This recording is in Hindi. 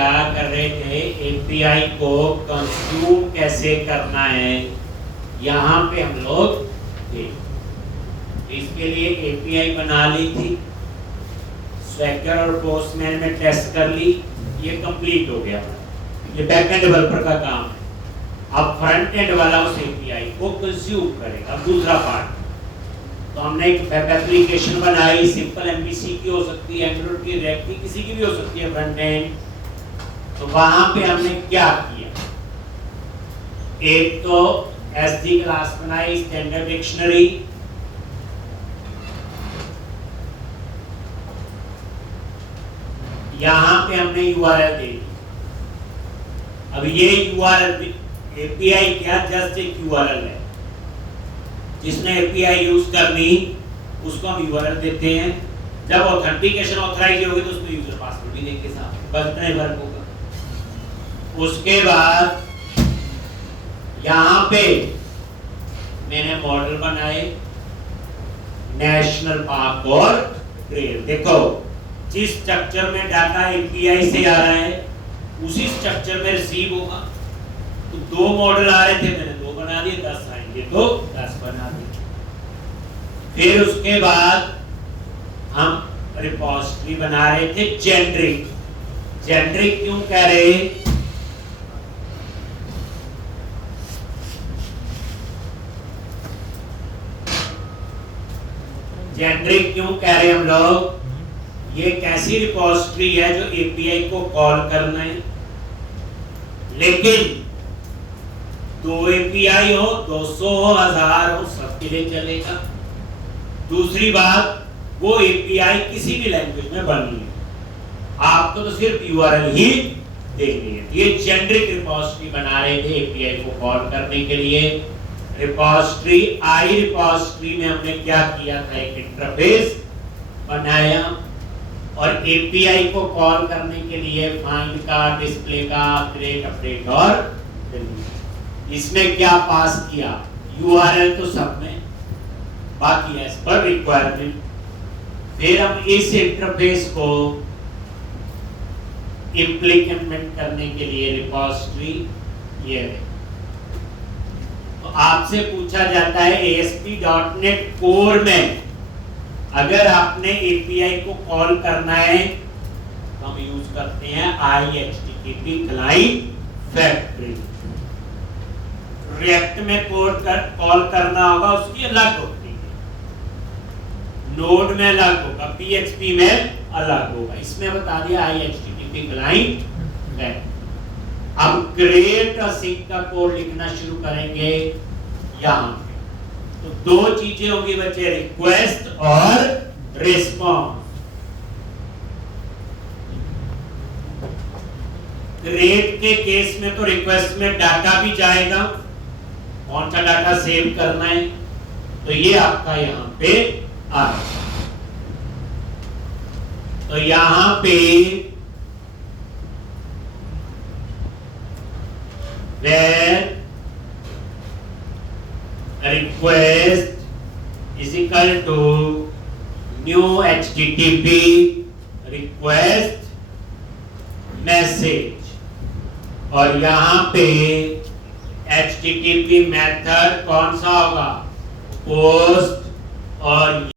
क्या कर रहे थे, एपीआई को कंज्यूम कैसे करना है यहाँ पे हम लोग थे। इसके लिए एपीआई बना ली थी, स्वैगर और पोस्टमैन में टेस्ट कर ली, ये कंप्लीट हो गया। ये बैक एंड डेवलपर का काम है। अब फ्रंट एंड वाला उस एपीआई को कंज्यूम करेगा। अब दूसरा पार्ट, तो हमने एक वेब एप्लीकेशन बनाई, सिंपल एमवीसी की हो सकती है, एंड्रॉइड की, रिएक्ट की, किसी की भी हो सकती है फ्रंट एंड। तो वहां पे हमने क्या किया, एक तो एसडी क्लास बनाई, स्टैंडर्ड डिक्शनरी, यहां पे हमने यूआरएल दे दी। अब ये यूआरएल एपीआई क्या, जस्ट एक यूआरएल है। जिसने एपीआई यूज करनी उसको हम यूआरएल देते हैं। जब ऑथेंटिकेशन ऑथराइज होगी तो उसमें यूजर पासवर्ड भी देंगे साथ, बस इतना ही फर्क होगा। उसके बाद यहाँ पे मैंने मॉडल बनाए, नेशनल पार्क और ट्रेल। देखो जिस स्ट्रक्चर में डाटा एपीआई से आ रहा है उसी स्ट्रक्चर में रिसीव होगा। तो दो मॉडल आ रहे थे, मैंने दो बना दिए, 10 आएंगे तो 10 बना दिए। फिर उसके बाद हम रिपोजिटरी बना रहे थे जेनरिक। जेनरिक क्यों कह रहे, जेनरिक क्यों कह रहे हम लोग, ये एक ऐसी रिपोजिटरी है जो एपीआई को कॉल करना है, लेकिन 2 एपीआई हो, 200 हो, 1000 हो, सबके लिए चलेगा। दूसरी बात, वो एपीआई किसी भी लैंग्वेज में बनी है, आपको तो सिर्फ यूआरएल ही देनी है। ये जेनरिक रिपोजिटरी बना रहे थे एपीआई को कॉल करने के लिए। रिपोजिटरी आई रिपोजिटरी में हमने क्या किया था, एक इंटरफेस बनाया और एपीआई को कॉल करने के लिए फाइंड का, डिस्प्ले का, क्रिएट, अपडेट और डिलीट। इसमें क्या पास किया, यूआरएल तो सब में, बाकी एज पर रिक्वायरमेंट। फिर हम इस इंटरफेस को इंप्लीमेंट करने के लिए रिपोजिटरी ये है। तो आपसे पूछा जाता है ASP.NET कोर में अगर आपने एपीआई को कॉल करना है तो हम यूज करते हैं IHTTP क्लाइंट फैक्ट्री। रिएक्ट में कॉल करना होगा, उसकी अलग होती है, नोड में अलग होगा, PHP में अलग होगा। इसमें बता दिया IHTTP क्लाइंट फैक्ट्री। अब क्रिएट और सिंक का कोड लिखना शुरू करेंगे यहां पे। तो दो चीजें होंगी बच्चे, रिक्वेस्ट और रिस्पॉन्स। क्रिएट के केस में तो रिक्वेस्ट में डाटा भी जाएगा, कौन सा डाटा सेव करना है, तो ये आपका यहां पे आ रहा है। तो यहां पे where request is equal to new HTTP request message, और यहां पे HTTP मेथड कौन सा होगा, पोस्ट और